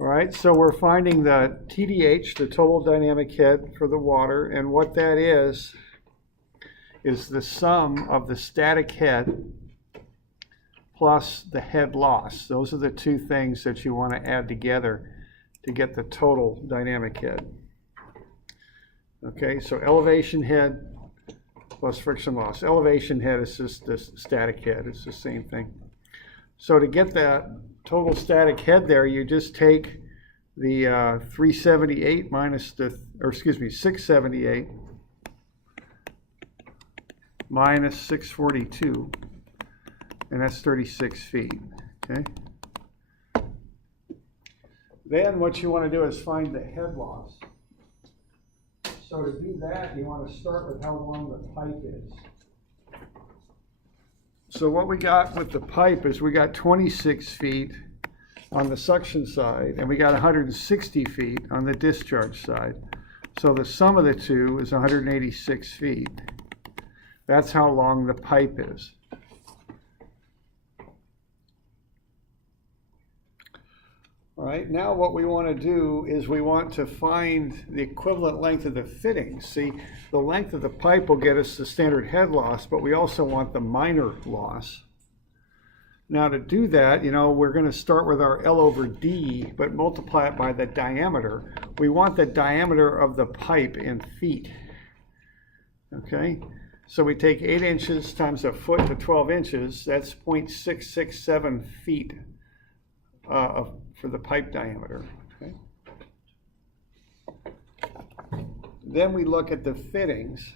All right, so we're finding the TDH, the total dynamic head for the water, and what that is the sum of the static head plus the head loss. Those are the two things that you want to add together to get the total dynamic head. Okay, so elevation head plus friction loss. Elevation head is just the static head. It's the same thing. So to get that total static head there, you just take the 378 minus the, or excuse me, 678 minus 642, and that's 36 feet, okay? Then what you want to do is find the head loss. So to do that, you want to start with how long the pipe is. So what we got with the pipe is we got 26 feet on the suction side, and we got 160 feet on the discharge side. So the sum of the two is 186 feet. That's how long the pipe is. All right, now what we want to do is we want to find the equivalent length of the fittings. See, the length of the pipe will get us the standard head loss, but we also want the minor loss. Now to do that, you know, we're going to start with our L over D, but multiply it by the diameter. We want the diameter of the pipe in feet. Okay, so we take 8 inches times a foot to 12 inches. That's 0.667 feet for the pipe diameter. Okay. Then we look at the fittings.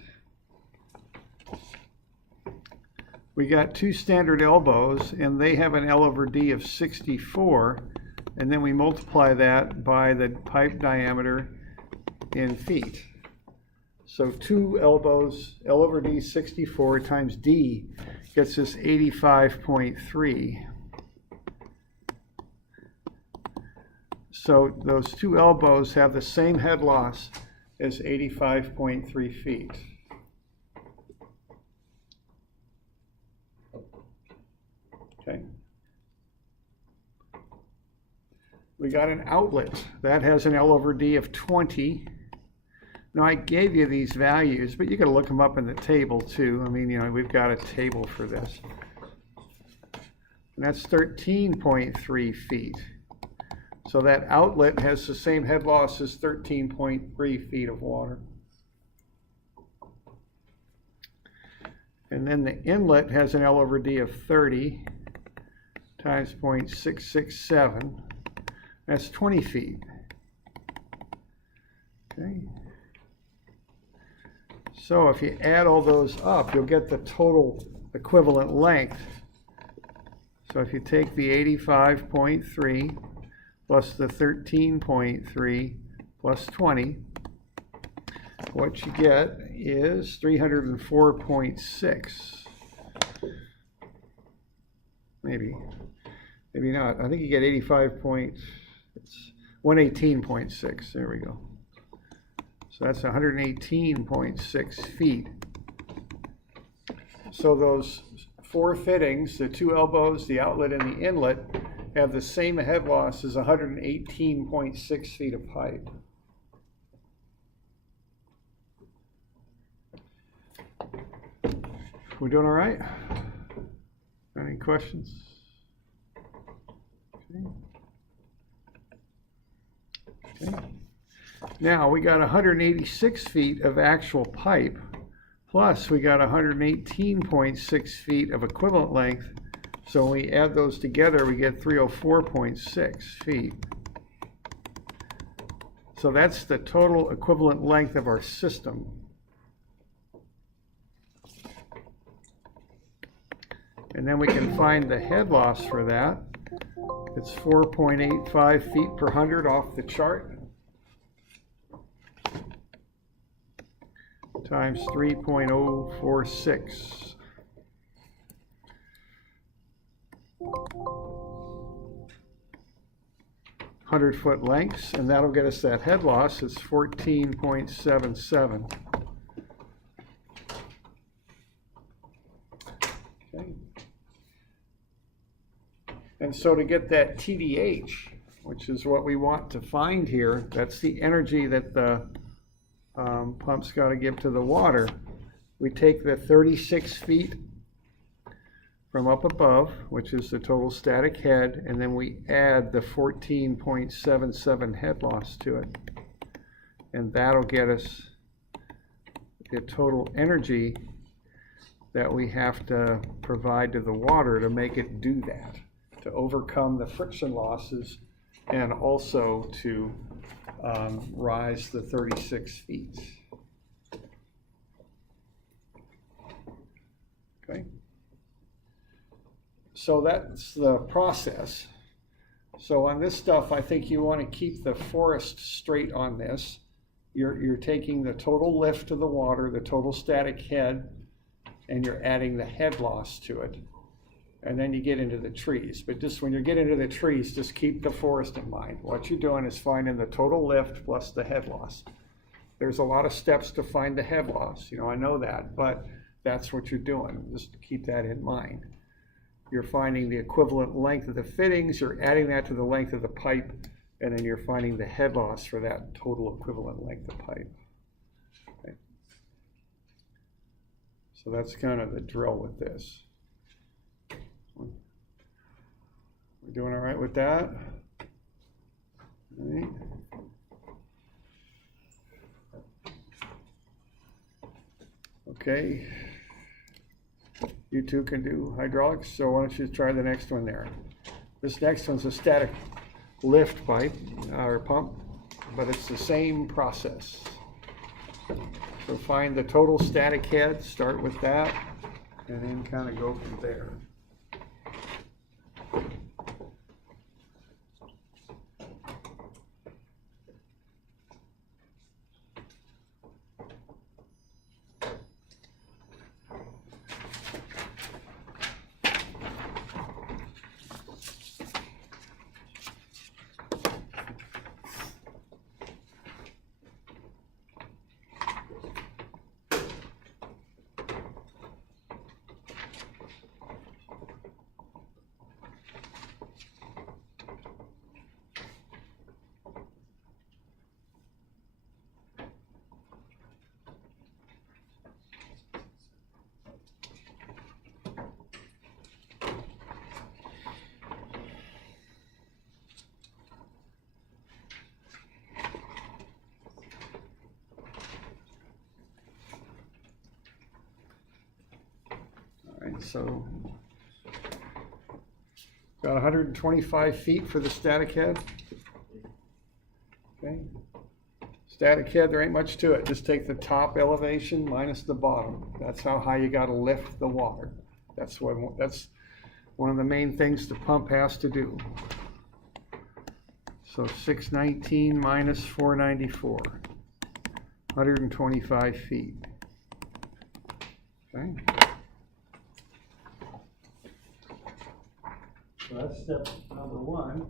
We got 2 standard elbows, and they have an L over D of 64, and then we multiply that by the pipe diameter in feet. So 2 elbows, L over D 64 times D gets us 85.3. So those 2 elbows have the same head loss as 85.3 feet. Okay. We got an outlet that has an L over D of 20. Now I gave you these values, but you got to look them up in the table too. I mean, you know, we've got a table for this. And that's 13.3 feet. So that outlet has the same head loss as 13.3 feet of water. And then the inlet has an L over D of 30 times 0.667. That's 20 feet. Okay. So if you add all those up, you'll get the total equivalent length. So if you take the 85.3 plus the 13.3 plus 20, what you get is 304.6. Maybe not. I think you get 118.6. There we go. So that's 118.6 feet. So those 4 fittings, the 2 elbows, the outlet, and the inlet, have the same head loss as 118.6 feet of pipe. We're doing all right? Any questions? Okay. Okay. Now we got 186 feet of actual pipe, plus we got 118.6 feet of equivalent length. So when we add those together, we get 304.6 feet. So that's the total equivalent length of our system. And then we can find the head loss for that. It's 4.85 feet per 100 off the chart, times 3.046. 100-foot lengths, and that'll get us that head loss. It's 14.77. Okay. And so to get that TDH, which is what we want to find here. That's the energy that the pump's got to give to the water. We take the 36 feet from up above, which is the total static head, and then we add the 14.77 head loss to it. And that'll get us the total energy that we have to provide to the water to make it do that, to overcome the friction losses and also to rise the 36 feet. Okay. So that's the process. So on this stuff, I think you want to keep the forest straight on this. You're taking the total lift of the water, the total static head, and you're adding the head loss to it. And then you get into the trees. But just when you get into the trees, just keep the forest in mind. What you're doing is finding the total lift plus the head loss. There's a lot of steps to find the head loss. You know, I know that, but that's what you're doing. Just keep that in mind. You're finding the equivalent length of the fittings, you're adding that to the length of the pipe, and then you're finding the head loss for that total equivalent length of pipe. Okay. So that's kind of the drill with this. We're doing all right with that? All right. Okay. You two can do hydraulics, so why don't you try the next one there. This next one's a static lift pipe or pump, but it's the same process. So find the total static head, start with that, and then kind of go from there. So got 125 feet for the static head. Okay. Static head, there ain't much to it. Just take the top elevation minus the bottom. That's how high you got to lift the water. That's one of the main things the pump has to do. So 619 minus 494, 125 feet. Okay. So that's step number one.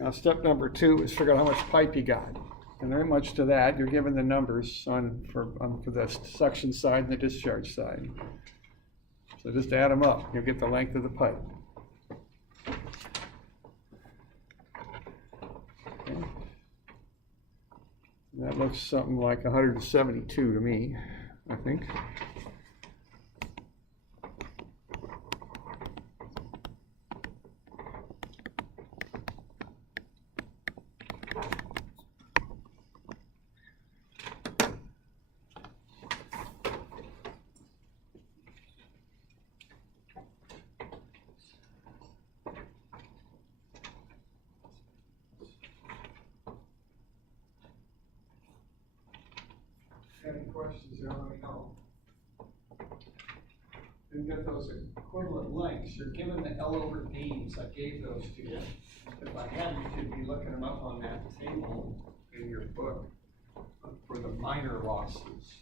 Now step number two is figure out how much pipe you got. And there ain't much to that. You're given the numbers for the suction side and the discharge side. So just add them up. You'll get the length of the pipe. Okay. That looks something like 172 to me, I think. Any questions there, let me know. Didn't get those equivalent lengths. You're given the L over D's. I gave those to you. If I hadn't, you'd be looking them up on that table in your book for the minor losses.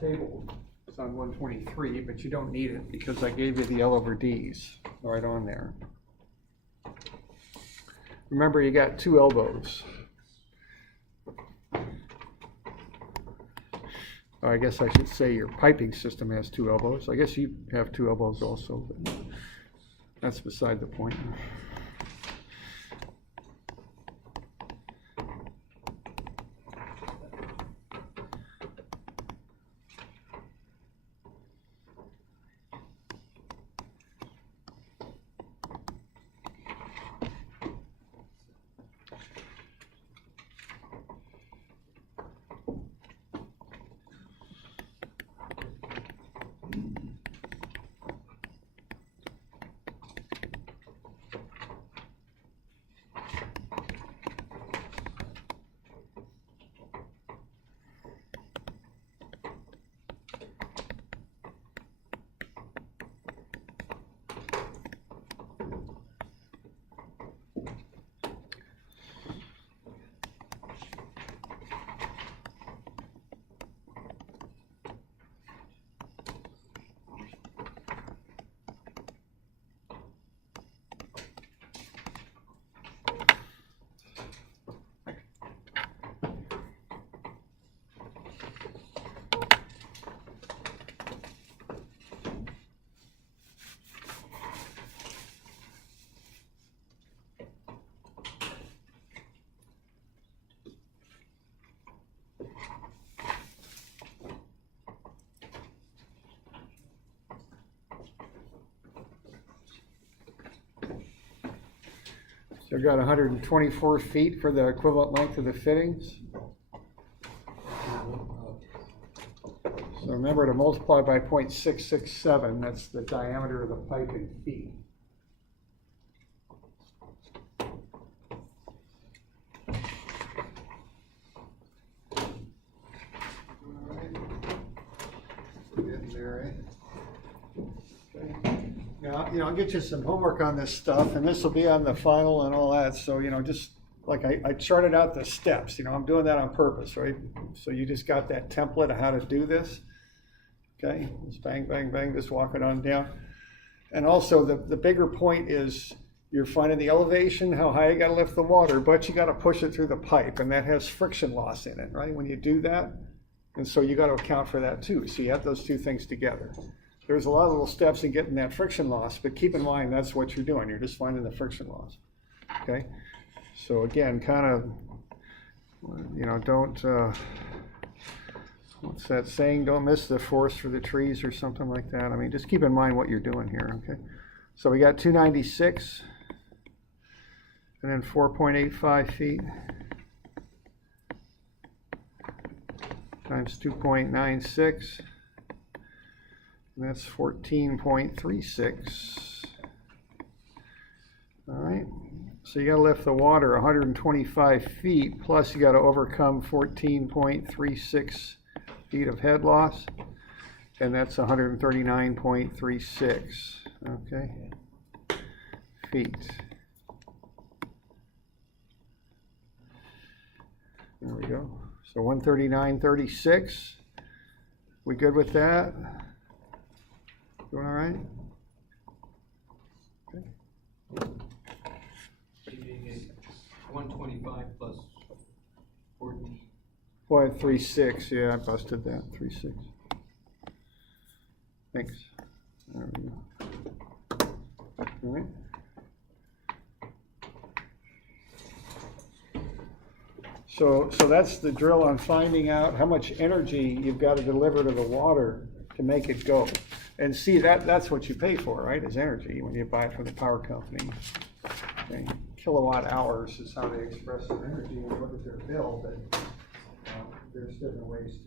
Table is on 123, but you don't need it because I gave you the L over D's right on there. Remember, you got two elbows. Or I guess I should say your piping system has two elbows. I guess you have two elbows also, but that's beside the point. So I've got 124 feet for the equivalent length of the fittings. So remember to multiply by 0.667, that's the diameter of the pipe in feet. Now, I'll get you some homework on this stuff, and this will be on the final and all that. So, just like I charted out the steps, I'm doing that on purpose, right? So you just got that template of how to do this. Okay, just bang, bang, bang, just walk it on down. And also the bigger point is you're finding the elevation, how high you got to lift the water, but you got to push it through the pipe, and that has friction loss in it, right? When you do that, and so you got to account for that too. So you have those two things together. There's a lot of little steps in getting that friction loss, but keep in mind that's what you're doing. You're just finding the friction loss. Okay? So again, kind of, don't, what's that saying? Don't miss the forest for the trees or something like that. I mean, just keep in mind what you're doing here, okay? So we got 296 and then 4.85 feet times 2.96. And that's 14.36. All right. So you got to lift the water 125 feet, plus you got to overcome 14.36 feet of head loss, and that's 139.36. Okay. Feet. There we go. So 139.36. We good with that? Doing all right? Okay. 125 plus 14. Boy, 3.6. Yeah, I busted that. 3.6. Thanks. There we go. All right. So that's the drill on finding out how much energy you've got to deliver to the water to make it go. And see, that's what you pay for, right, is energy when you buy it from the power company. Okay. Kilowatt hours is how they express their energy when you look at their bill, but there's different ways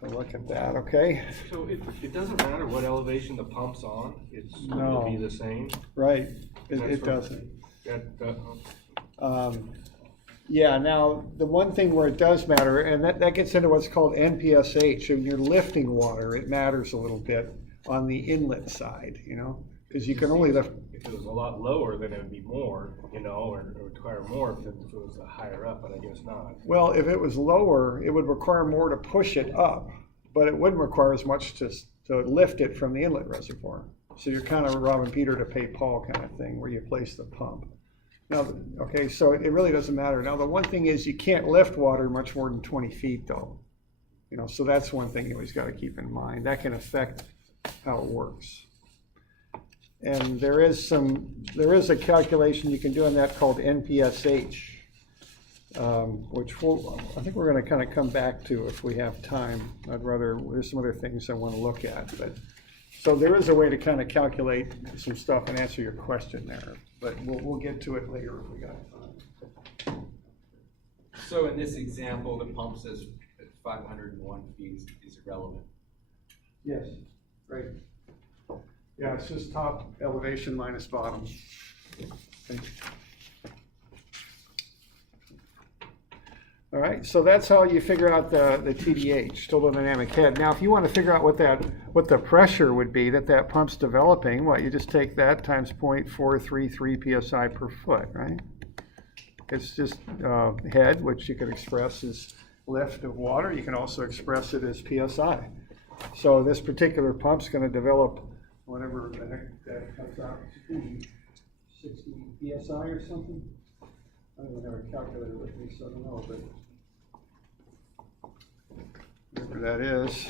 to look at that, okay? So it doesn't matter what elevation the pump's on, it's going to be the same? Right, it doesn't. Yeah, now the one thing where it does matter, and that gets into what's called NPSH. When you're lifting water, it matters a little bit on the inlet side, because you can only lift. If it was a lot lower, then it would be more, or require more if it was higher up, but I guess not. Well, if it was lower, it would require more to push it up, but it wouldn't require as much to lift it from the inlet reservoir. So you're kind of robbing Peter to pay Paul kind of thing, where you place the pump. Now, okay, so it really doesn't matter. Now, the one thing is you can't lift water much more than 20 feet though. You know, so that's one thing you always got to keep in mind. That can affect how it works. And there is a calculation you can do on that called NPSH, which I think we're going to kind of come back to if we have time. There's some other things I want to look at, but so there is a way to kind of calculate some stuff and answer your question there, but we'll get to it later if we got time. So in this example, the pump says 501 feet is irrelevant. Yes, right. Yeah, it's just top elevation minus bottom. Okay. All right, so that's how you figure out the TDH, total dynamic head. Now, if you want to figure out what the pressure would be that pump's developing, you just take that times 0.433 psi per foot, right? It's just head, which you could express as lift of water. You can also express it as psi. So this particular pump's going to develop whatever the heck that comes out to be, 60 psi or something. I don't have a calculator with me, so I don't know, but whatever that is.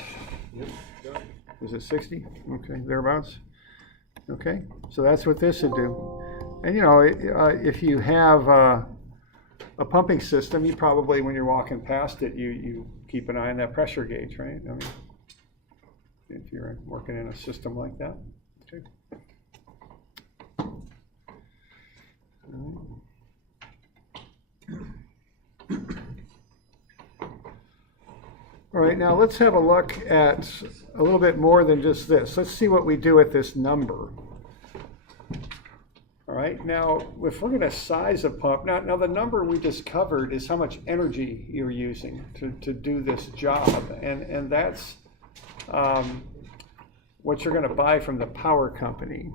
Is it 60? Okay, thereabouts. Okay, so that's what this would do. And you know, if you have a pumping system, you probably, when you're walking past it, you keep an eye on that pressure gauge, right? I mean, if you're working in a system like that. Okay. All right, now let's have a look at a little bit more than just this. Let's see what we do with this number. All right, now if we're going to size a pump, now the number we just covered is how much energy you're using to do this job, and that's what you're going to buy from the power company.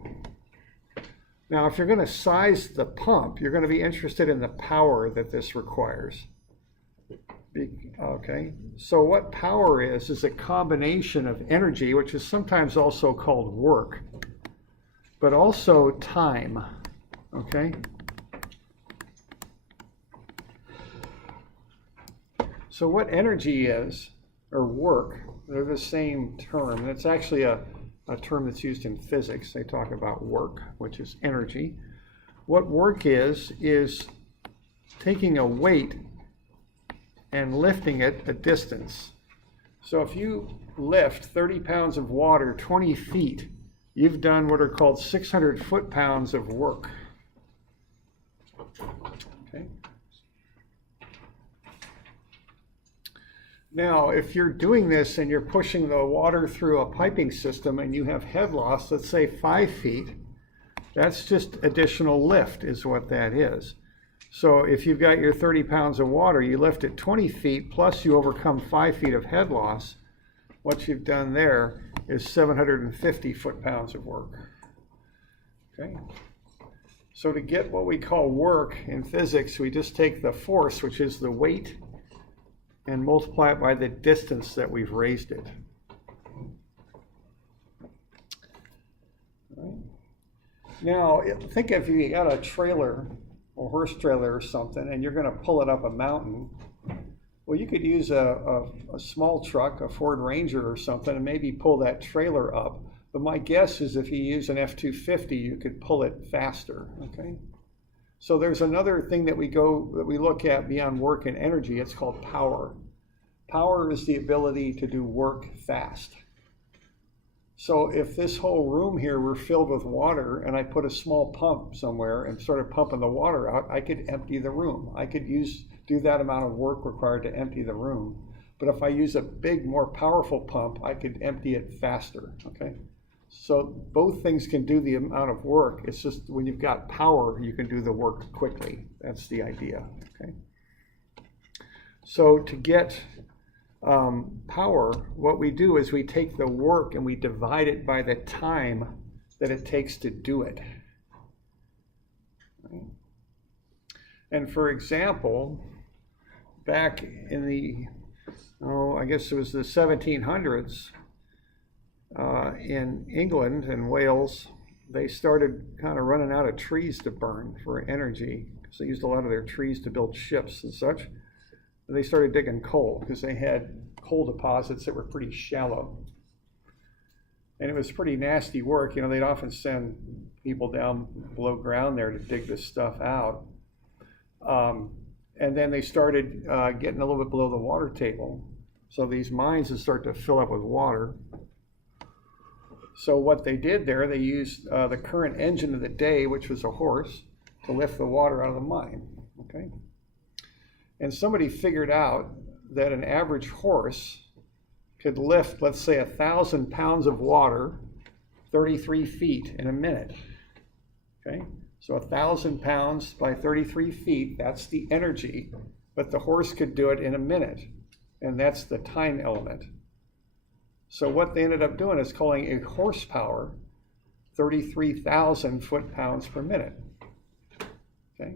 Now, if you're going to size the pump, you're going to be interested in the power that this requires. Okay, so what power is a combination of energy, which is sometimes also called work, but also time, okay? So what energy is, or work, they're the same term, and it's actually a term that's used in physics. They talk about work, which is energy. What work is taking a weight and lifting it a distance. So if you lift 30 pounds of water 20 feet, you've done what are called 600 foot-pounds of work. Okay. Now, if you're doing this and you're pushing the water through a piping system and you have head loss, let's say 5 feet, that's just additional lift is what that is. So if you've got your 30 pounds of water, you lift it 20 feet, plus you overcome 5 feet of head loss, what you've done there is 750 foot-pounds of work. Okay. So to get what we call work in physics, we just take the force, which is the weight, and multiply it by the distance that we've raised it. Right. Now, think if you got a trailer, a horse trailer or something, and you're going to pull it up a mountain. Well, you could use a small truck, a Ford Ranger or something, and maybe pull that trailer up. But my guess is if you use an F-250, you could pull it faster. Okay. So there's another thing that we look at beyond work and energy. It's called power. Power is the ability to do work fast. So if this whole room here were filled with water and I put a small pump somewhere and started pumping the water out, I could empty the room. I could do that amount of work required to empty the room. But if I use a big, more powerful pump, I could empty it faster, okay? So both things can do the amount of work. It's just when you've got power, you can do the work quickly. That's the idea, okay? So to get power, what we do is we take the work and we divide it by the time that it takes to do it. Right? And for example, back in the, I guess it was the 1700s, in England and Wales, they started kind of running out of trees to burn for energy, because they used a lot of their trees to build ships and such. They started digging coal, because they had coal deposits that were pretty shallow. And it was pretty nasty work. You know, they'd often send people down below ground there to dig this stuff out. And then they started getting a little bit below the water table. So these mines would start to fill up with water. So what they did there, they used the current engine of the day, which was a horse, to lift the water out of the mine, okay? And somebody figured out that an average horse could lift, let's say, 1,000 pounds of water 33 feet in a minute, okay? So 1,000 pounds by 33 feet, that's the energy, but the horse could do it in a minute, and that's the time element. So what they ended up doing is calling a horsepower 33,000 foot-pounds per minute, okay?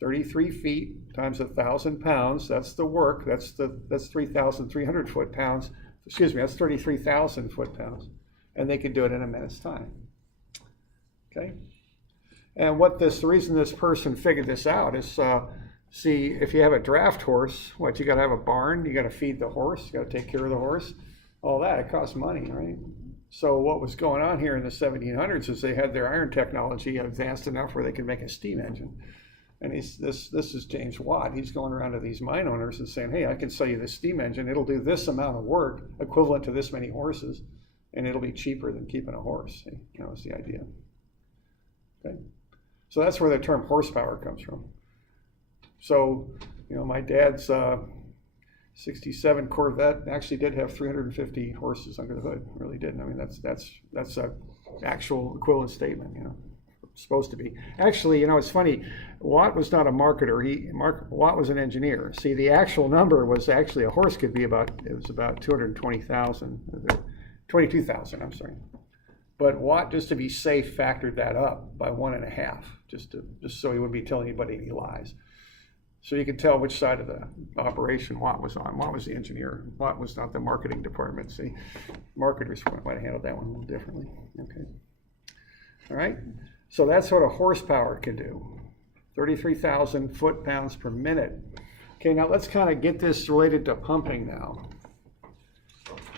33 feet times 1,000 pounds, that's the work, that's 3,300 foot-pounds, excuse me, that's 33,000 foot-pounds, and they could do it in a minute's time, okay? And the reason this person figured this out is, see, if you have a draft horse, you gotta have a barn, you gotta feed the horse, you gotta take care of the horse, all that, it costs money, right? So what was going on here in the 1700s is they had their iron technology advanced enough where they could make a steam engine. And this is James Watt. He's going around to these mine owners and saying, hey, I can sell you this steam engine. It'll do this amount of work, equivalent to this many horses, and it'll be cheaper than keeping a horse. See? That was the idea. Okay? So that's where the term horsepower comes from. So, you know, my dad's 67 Corvette actually did have 350 horses under the hood. It really did. I mean, that's a actual equivalent statement, you know. Supposed to be. Actually, you know, it's funny, Watt was not a marketer, Watt was an engineer. See, the actual number was actually a horse could be about 220,000, 22,000, I'm sorry. But Watt, just to be safe, factored that up by 1.5, just so he wouldn't be telling anybody any lies. So you could tell which side of the operation Watt was on. Watt was the engineer. Watt was not the marketing department. See, marketers might have handled that one a little differently. Okay. All right. So that's what a horsepower can do, 33,000 foot-pounds per minute. Okay, now let's kind of get this related to pumping now.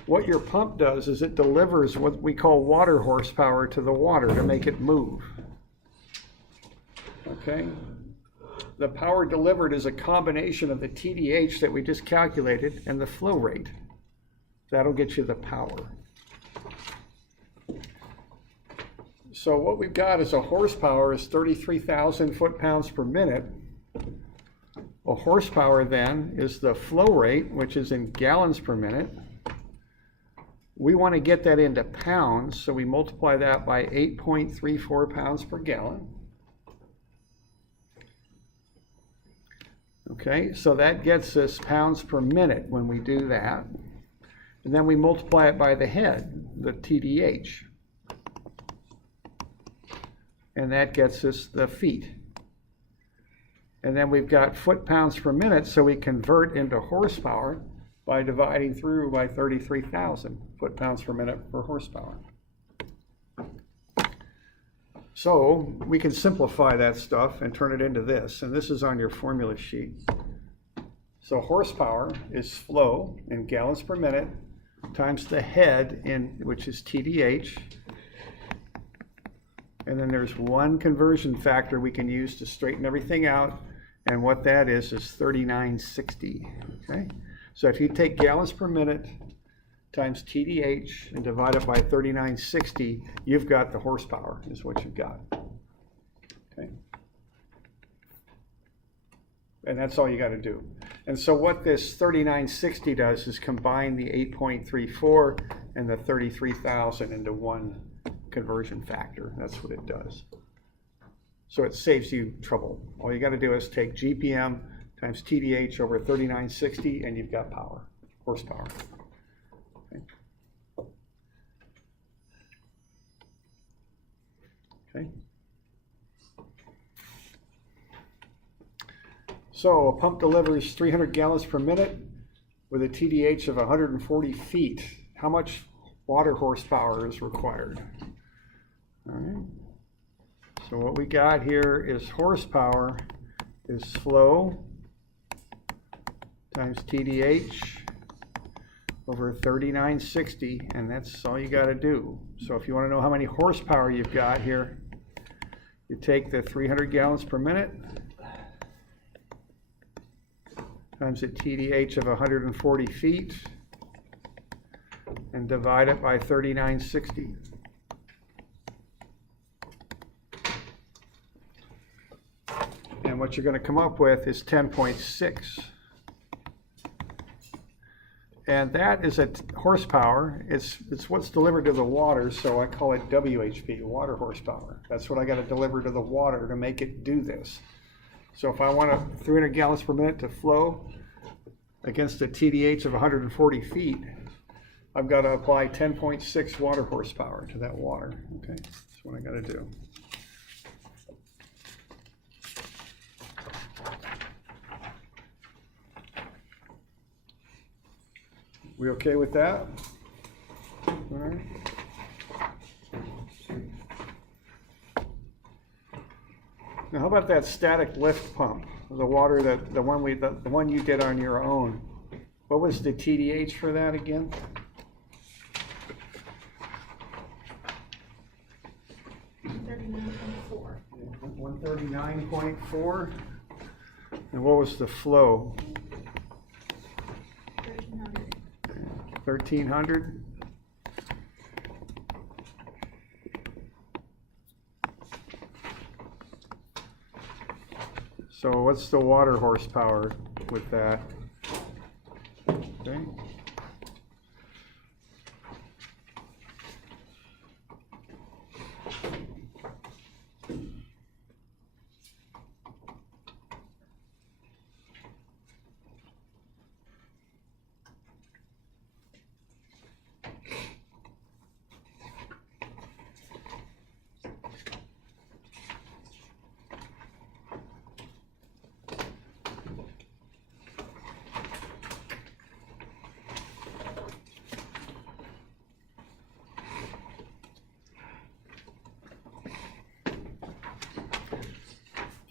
What your pump does is it delivers what we call water horsepower to the water to make it move. Okay? The power delivered is a combination of the TDH that we just calculated and the flow rate. That'll get you the power. So what we've got is a horsepower is 33,000 foot-pounds per minute. A horsepower then is the flow rate, which is in gallons per minute. We want to get that into pounds, so we multiply that by 8.34 pounds per gallon. Okay, so that gets us pounds per minute when we do that. And then we multiply it by the head, the TDH. And that gets us the feet. And then we've got foot-pounds per minute, so we convert into horsepower by dividing through by 33,000 foot-pounds per minute per horsepower. So we can simplify that stuff and turn it into this, and this is on your formula sheet. So horsepower is flow in gallons per minute times the head, which is TDH. And then there's one conversion factor we can use to straighten everything out, and what that is 3960, okay? So if you take gallons per minute times TDH and divide it by 3960, you've got the horsepower, is what you've got, okay? And that's all you got to do. And so what this 3960 does is combine the 8.34 and the 33,000 into one conversion factor. That's what it does. So it saves you trouble. All you got to do is take GPM times TDH over 3960 and you've got power, horsepower. Okay. So a pump delivers 300 gallons per minute with a TDH of 140 feet. How much water horsepower is required? All right. So what we got here is horsepower is flow times TDH over 3960, and that's all you got to do. So if you want to know how many horsepower you've got here, you take the 300 gallons per minute times the TDH of 140 feet and divide it by 3960. And what you're going to come up with is 10.6. And that is a horsepower. It's what's delivered to the water, so I call it WHP, water horsepower. That's what I got to deliver to the water to make it do this. So if I want 300 gallons per minute to flow against a TDH of 140 feet, I've got to apply 10.6 water horsepower to that water. Okay, that's what I got to do. We okay with that? All right. Now, how about that static lift pump? The water that the one you did on your own. What was the TDH for that again? $139.4. And what was the flow? 1,300. So what's the water horsepower with that? Okay.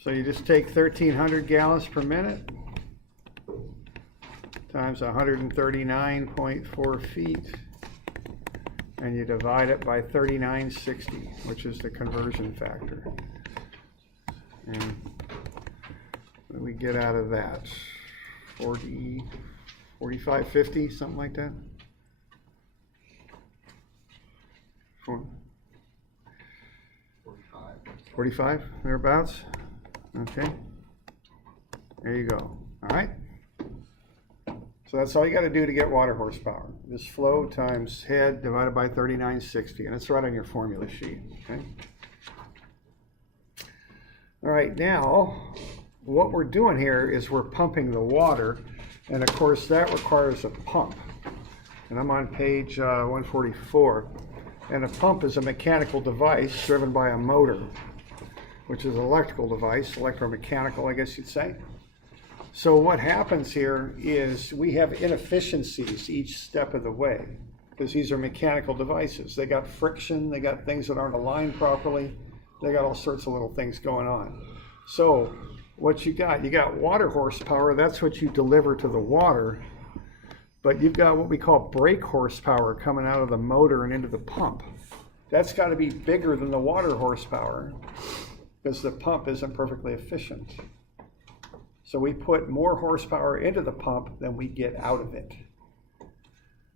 So you just take 1,300 gallons per minute times 139.4 feet, and you divide it by 3960, which is the conversion factor. And what do we get out of that? 45.50, something like that? 45, thereabouts? Okay, there you go. All right. So that's all you got to do to get water horsepower. This flow times head divided by 3960, and it's right on your formula sheet. Okay. All right, now what we're doing here is we're pumping the water, and of course that requires a pump. And I'm on page 144, and a pump is a mechanical device driven by a motor, which is an electrical device, electromechanical, I guess you'd say. So what happens here is we have inefficiencies each step of the way, because these are mechanical devices. They got friction, they got things that aren't aligned properly, they got all sorts of little things going on. So what you got water horsepower, that's what you deliver to the water, but you've got what we call brake horsepower coming out of the motor and into the pump. That's got to be bigger than the water horsepower, because the pump isn't perfectly efficient. So we put more horsepower into the pump than we get out of it.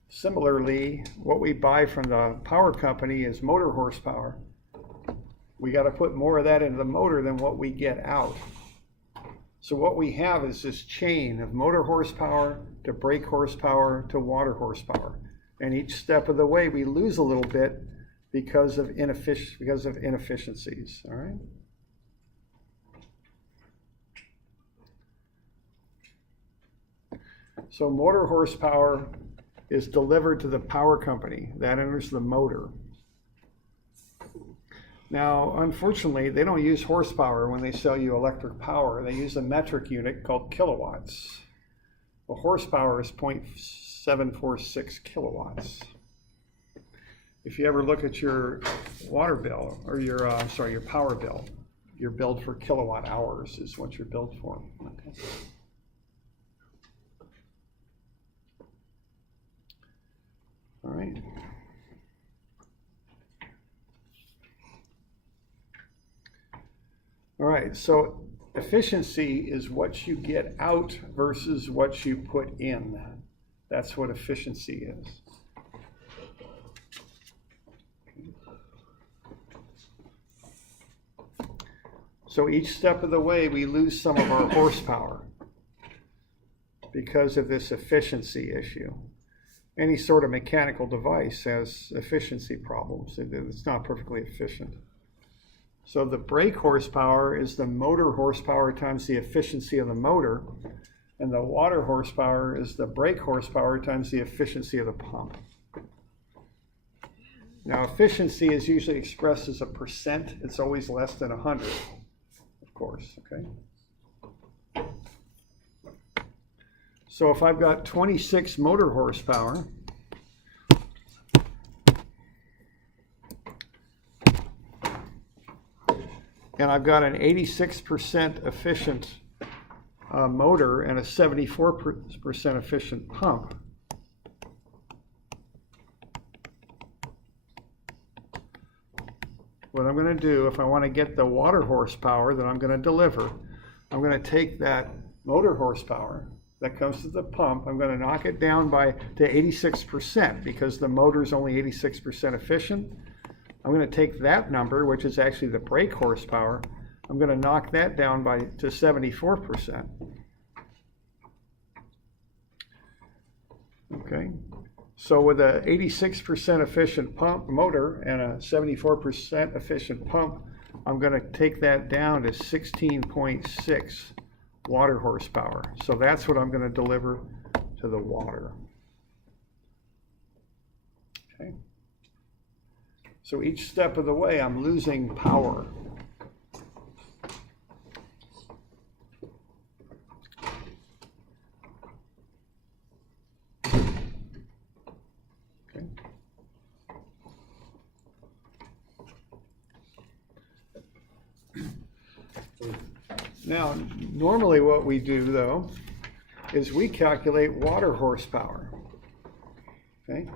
Similarly, what we buy from the power company is motor horsepower. We got to put more of that into the motor than what we get out. So what we have is this chain of motor horsepower to brake horsepower to water horsepower. And each step of the way we lose a little bit because of inefficiencies, all right? So motor horsepower is delivered to the power company. That enters the motor. Now, unfortunately, they don't use horsepower when they sell you electric power. They use a metric unit called kilowatts. Well, horsepower is 0.746 kilowatts. if you ever look at your water bill, or your, your power bill, you're billed for kilowatt hours is what you're billed for. Okay. All right. All right, so efficiency is what you get out versus what you put in. That's what efficiency is. So each step of the way, we lose some of our horsepower because of this efficiency issue. Any sort of mechanical device has efficiency problems. It's not perfectly efficient. So the brake horsepower is the motor horsepower times the efficiency of the motor, and the water horsepower is the brake horsepower times the efficiency of the pump. Now, efficiency is usually expressed as a percent. It's always less than 100, of course, okay? So if I've got 26 motor horsepower, and I've got an 86% efficient motor and a 74% efficient pump, what I'm going to do, if I want to get the water horsepower that I'm going to deliver, I'm going to take that motor horsepower that comes to the pump, I'm going to knock it down to 86% because the motor is only 86% efficient. I'm going to take that number, which is actually the brake horsepower, I'm going to knock that down to 74%. Okay, so with a 86% efficient pump motor and a 74% efficient pump, I'm going to take that down to 16.6 water horsepower. So that's what I'm going to deliver to the water. Okay. So each step of the way, I'm losing power. Okay. Now, normally what we do, though, is we calculate water horsepower. Okay,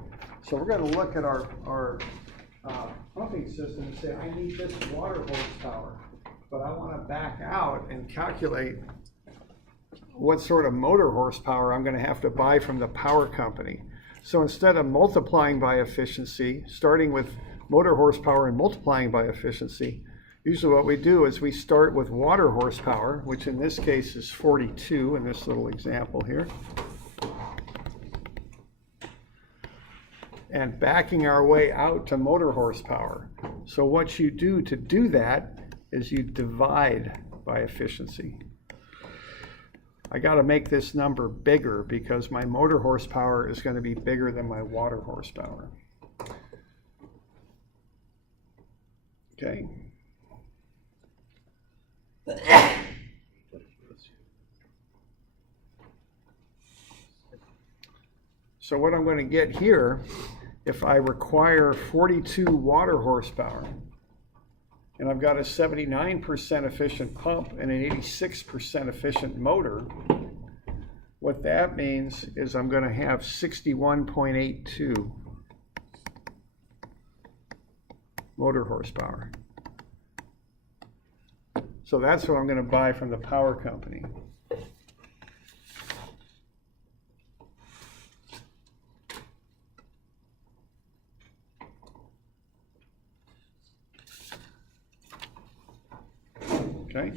so we're going to look at our pumping system and say, I need this water horsepower, but I want to back out and calculate what sort of motor horsepower I'm going to have to buy from the power company. So instead of multiplying by efficiency, starting with motor horsepower and multiplying by efficiency, usually what we do is we start with water horsepower, which in this case is 42 in this little example here, and backing our way out to motor horsepower. So what you do to do that is you divide by efficiency. I got to make this number bigger because my motor horsepower is going to be bigger than my water horsepower. Okay. So what I'm going to get here, if I require 42 water horsepower, and I've got a 79% efficient pump and an 86% efficient motor, what that means is I'm going to have 61.82 motor horsepower. So that's what I'm going to buy from the power company. Okay,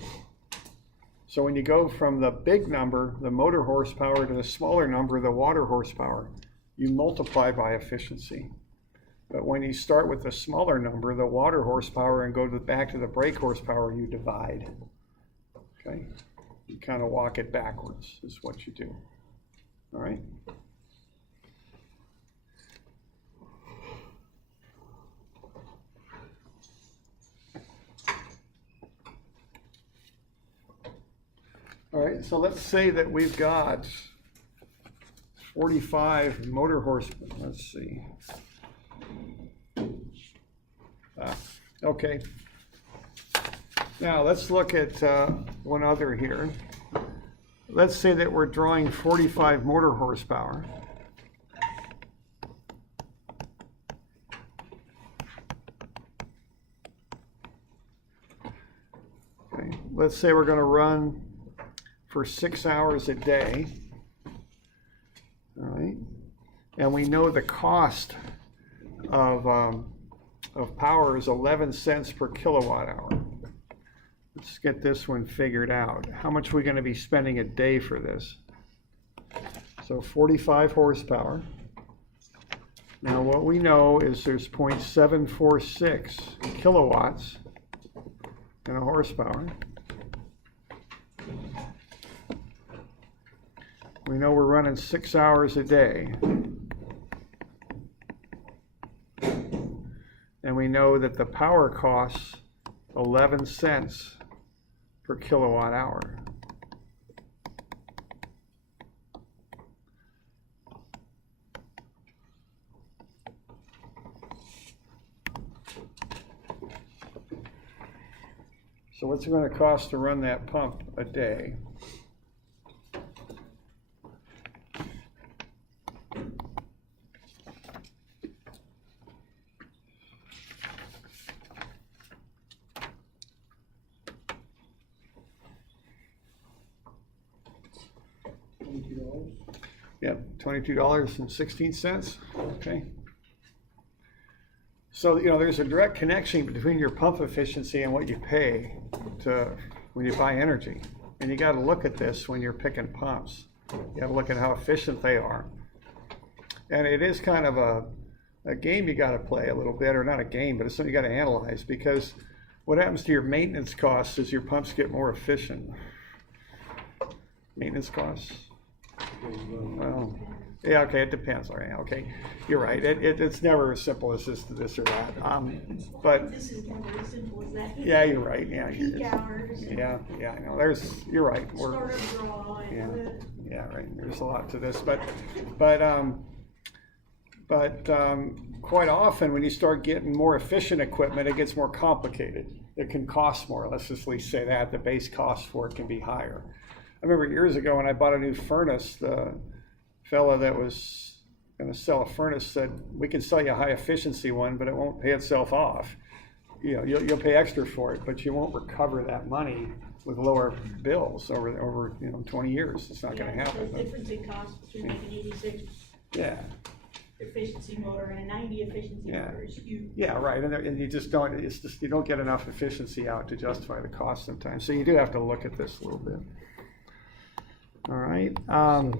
so when you go from the big number, the motor horsepower, to the smaller number, the water horsepower, you multiply by efficiency. But when you start with the smaller number, the water horsepower, and go back to the brake horsepower, you divide. Okay, you kind of walk it backwards is what you do. All right. All right, so let's say that we've got 45 motor horsepower. Let's see. Okay. Now, let's look at one other here. Let's say that we're drawing 45 motor horsepower. Okay. Let's say we're going to run for 6 hours a day. All right. And we know the cost of power is 11 cents per kilowatt hour. Let's get this one figured out. How much are we going to be spending a day for this? So 45 horsepower. Now what we know is there's 0.746 kilowatts in a horsepower. We know we're running 6 hours a day. And we know that the power costs 11 cents per kilowatt hour. So what's it going to cost to run that pump a day? Yep, $22.16. Okay. So, you know, there's a direct connection between your pump efficiency and what you pay when you buy energy. And you got to look at this when you're picking pumps. You got to look at how efficient they are. And it is kind of a game you got to play a little bit, or not a game, but it's something you got to analyze, because what happens to your maintenance costs as your pumps get more efficient? Maintenance costs? Well, yeah, okay, it depends. All right, okay, you're right. It's never as simple as this or that. But This is never as simple as that. yeah, you're right. Yeah, Peak hours. yeah, I know. You're right. Start of draw and. Yeah, right. There's a lot to this, but quite often when you start getting more efficient equipment, it gets more complicated. It can cost more. Let's just at least say that the base cost for it can be higher. I remember years ago when I bought a new furnace, the fella that was going to sell a furnace said, "We can sell you a high efficiency one, but it won't pay itself off. You know, you'll pay extra for it, but you won't recover that money with lower bills over 20 years. It's not going to happen." The difference in cost between like an 86 Yeah. efficiency motor and a 90 efficiency motor is huge. Yeah, right. And you just don't. It's just you don't get enough efficiency out to justify the cost sometimes. So you do have to look at this a little bit. All right. All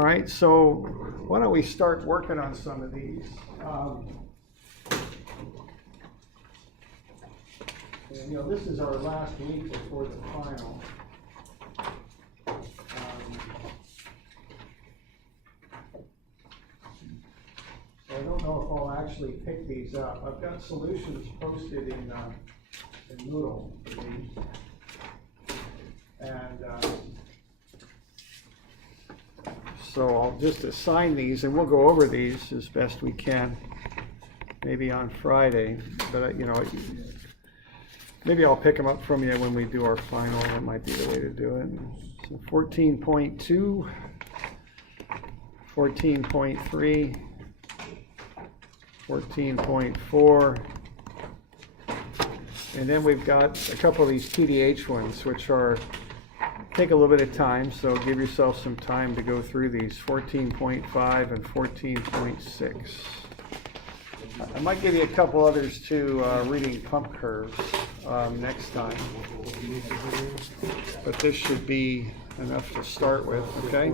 right. So why don't we start working on some of these? And, this is our last week before the final. I don't know if I'll actually pick these up. I've got solutions posted in Moodle for these. And so I'll just assign these, and we'll go over these as best we can, maybe on Friday. But, maybe I'll pick them up from you when we do our final. That might be the way to do it. So 14.2, 14.3, 14.4, and then we've got a couple of these TDH ones, which take a little bit of time, so give yourself some time to go through these, 14.5 and 14.6. I might give you a couple others too, reading pump curves next time, but this should be enough to start with, okay?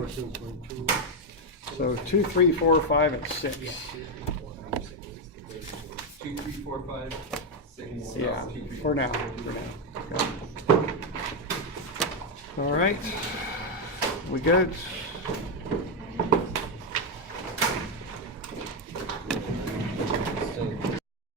So 2, 3, 4, 5, and 6. 2, 3, 4, 5, 6. Yeah, 2, 3, for now. Okay. All right, we good?